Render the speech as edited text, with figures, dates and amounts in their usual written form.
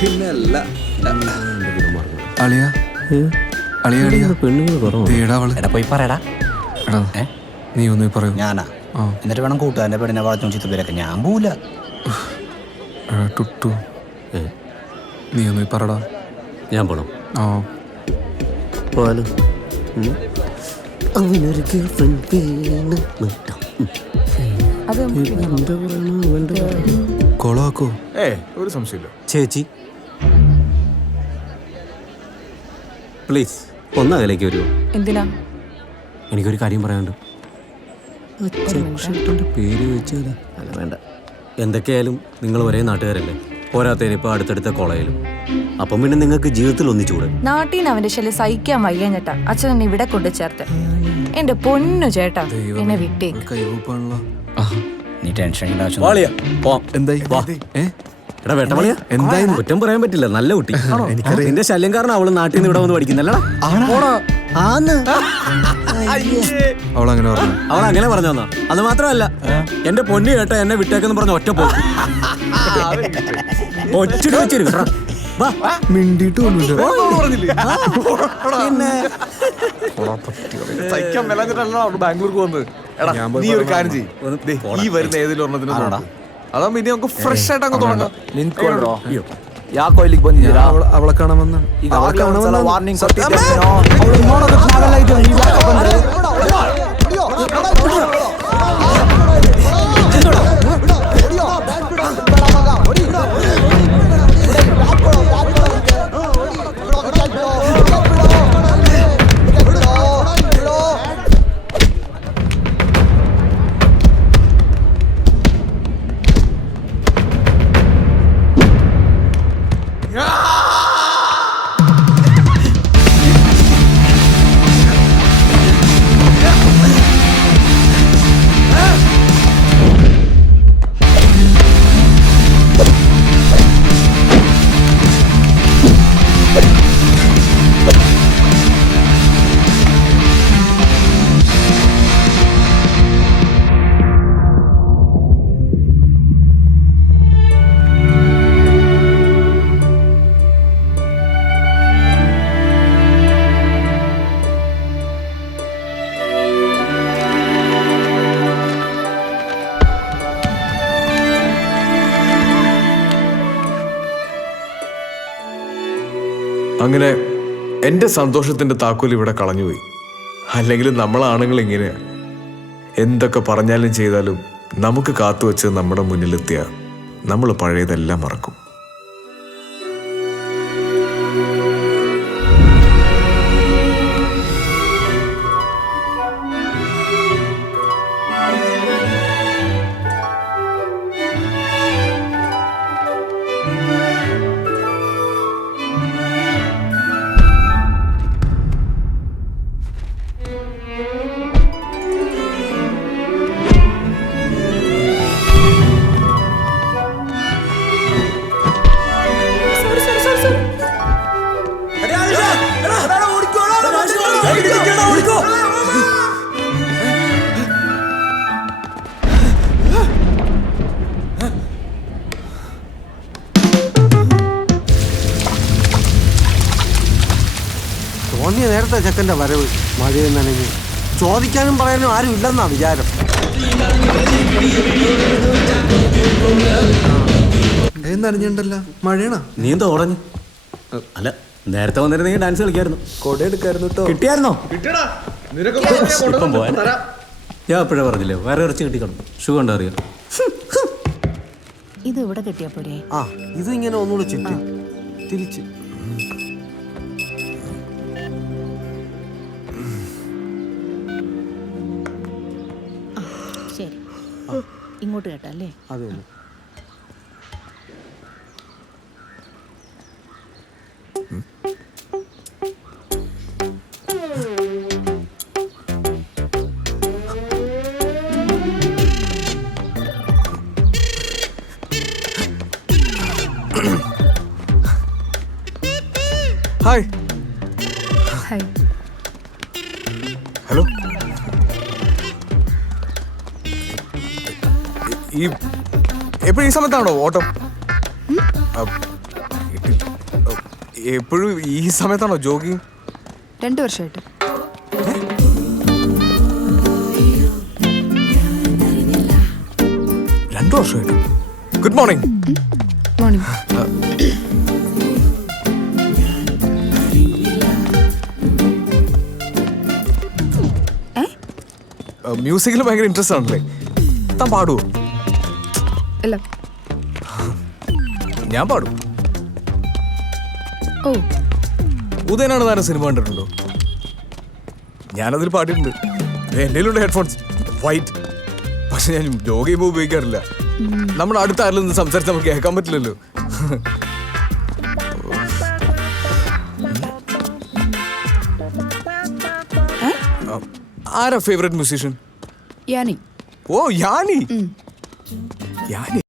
പിന്നല്ല അളിയ അളിയ അളിയ എടാ പോയി പറയടാ. എടാ നീ ഒന്ന് പറയൂ. ഞാനാ എന്നിട്ട് വേണം കൂട്ടുകാരൻ്റെ പെണ്ണിനെ വളർത്തും ചിത്തപ്പേരൊക്കെ. ഞാൻ പോവില്ല. ടുട്ടു നീ ഒന്ന് പറടാ. ഞാൻ പോണം. ആ പോയാലോ? അവനൊരു ഗേൾഫ്രണ്ട് കൊളാക്കോ? ഒരു സംശയമില്ല. ചേച്ചി പ്ലീസ് ഒന്ന് അകലേക്ക് വരുമോ? എന്തിനാ? എനിക്കൊരു കാര്യം പറയാനുണ്ട്. പേര് വെച്ചാലോ? അല്ല വേണ്ട. എന്തൊക്കെയായാലും നിങ്ങൾ ഒരേ നാട്ടുകാരല്ലേ, പോരാത്തതിന് ഇപ്പോൾ അടുത്തടുത്ത കോളേജിലും. അപ്പം പിന്നെ നിങ്ങൾക്ക് ജീവിതത്തിൽ ഒന്നിച്ചുകൂടെ? നാട്ടിൽ നിന്ന് അവന്റെ ശല്യം സഹിക്കാൻ വയ്യാഞ്ഞിട്ടാ അച്ഛൻ എന്നെ ഇവിടെ കൊണ്ടു ചേർത്ത്. എന്റെ പൊന്നു ചേട്ടാ എന്നെ വിട്ടേ. കൈവപ്പാണല്ലോ. നീ ടെൻഷൻ എന്തായി? എടാ വേട്ടമളിയാ, എന്തായാലും കുറ്റം പറയാൻ പറ്റില്ല. നല്ല കുട്ടി. നിന്റെ ശല്യം കാരണം അവള് നാട്ടിൽ നിന്ന് ഇവിടെ വന്ന് പഠിക്കുന്നല്ലടാ. അവളങ്ങനെ പറഞ്ഞു. അവളങ്ങനെ പറഞ്ഞാ? അത് മാത്രമല്ല, എന്റെ പൊന്നു കേട്ട എന്നെ വിട്ടേക്കെന്ന് പറഞ്ഞ ഒറ്റ പോക്ക്. മിണ്ടിട്ട് പിന്നെ സഹിക്കാൻ മേലാഞ്ഞിട്ടല്ലോ ബാംഗ്ലൂർക്ക് വന്നത്. എടാ നീ ഒരു കാര്യം ചെയ്യ്, ഈ വരുന്ന ഏതെങ്കിലും ഒരെണ്ണത്തിന് അതാകുമ്പോ ഇനി നമുക്ക് ഫ്രഷ് ಆಗಿ അങ്ങ് തുടങ്ങാം. ಯಾಕೋ ಇಲ್ಲಿಗೆ ಬಂದಿದ್ದೀರಾ? അവളെ കാണാമെന്ന്. ವಾರ್ನಿಂಗ್ ಕೊಟ್ಟಿದ್ದೇನೋ. ಅವಳು ನೋಡೋದಕ್ಕೆ ನಾವೆಲ್ಲ ಇದ್ದೀವಿ, ನೀವು ಯಾಕೆ ಬಂದ್ರಿ? അങ്ങനെ എൻ്റെ സന്തോഷത്തിന്റെ താക്കോൽ ഇവിടെ കളഞ്ഞുപോയി. അല്ലെങ്കിൽ നമ്മളാണുങ്ങൾ ഇങ്ങനെയാ, എന്തൊക്കെ പറഞ്ഞാലും ചെയ്താലും നമുക്ക് കാത്തുവെച്ച് നമ്മുടെ മുന്നിലെത്തിയ നമ്മൾ പഴയതെല്ലാം മറക്കും. തോന്നിയ നേരത്തെ ചെക്കൻ്റെ വരവ്. മഴയും നനഞ്ഞ് ചോദിക്കാനും പറയാനും ആരും ഇല്ലെന്നാ വിചാരം. നനഞ്ഞുണ്ടല്ലോ. മഴയാണോ? നീ എന്താ ഓടഞ്ഞു? അല്ല, നേരത്തെ വന്നിരുന്നെങ്കിൽ ഡാൻസ് കളിക്കായിരുന്നു. കൊട എടുക്കായിരുന്നു കേട്ടോ. കിട്ടിയായിരുന്നോ? ഇപ്പം പോയാ ഞാൻ എപ്പോഴാ പറഞ്ഞില്ലേ, വേറെ ഇറച്ചി കിട്ടിക്കണം. ഷൂ കണ്ടാ അറിയാം. ഇത് ഇവിടെ കിട്ടിയാ പോരെ? ആ ഇത് ഇങ്ങനെ ഒന്നുകൂടെ ചുറ്റി തിരിച്ച്. ശരി, ഇങ്ങോട്ട് കേട്ടല്ലേ? അതെ. ഹായ്. ഹായ്. ഹലോ. എപ്പോഴും ഈ സമയത്താണോ ഓട്ടം? എപ്പോഴും ഈ സമയത്താണോ ജോഗിങ്? 2 വർഷമായിട്ട്. രണ്ടു വർഷമായിട്ട്. Good morning. മോർണിംഗ്. മ്യൂസിക്കിൽ ഭയങ്കര ഇൻട്രസ്റ്റ് ആണല്ലേ? താൻ പാടുവോ? അല്ല. ഞാൻ പാടും. ഓ, ഉദയനാണ് താരം സിനിമ കണ്ടിട്ടുണ്ടോ? ഞാനതിൽ പാടിയിട്ടുണ്ട്. എൻ്റെ ഉണ്ട് ഹെഡ്ഫോൺസ് വൈറ്റ്. പക്ഷെ ഞാൻ ജോഗ് ചെയ്യുമ്പോൾ ഉപയോഗിക്കാറില്ല. നമ്മുടെ അടുത്ത ആരിൽ നിന്ന് സംസാരിച്ച് നമുക്ക് കേൾക്കാൻ പറ്റില്ലല്ലോ. ആരാ ഫേവറേറ്റ് മ്യൂസീഷ്യൻ? യാനി. ഓ യാനി. യാനി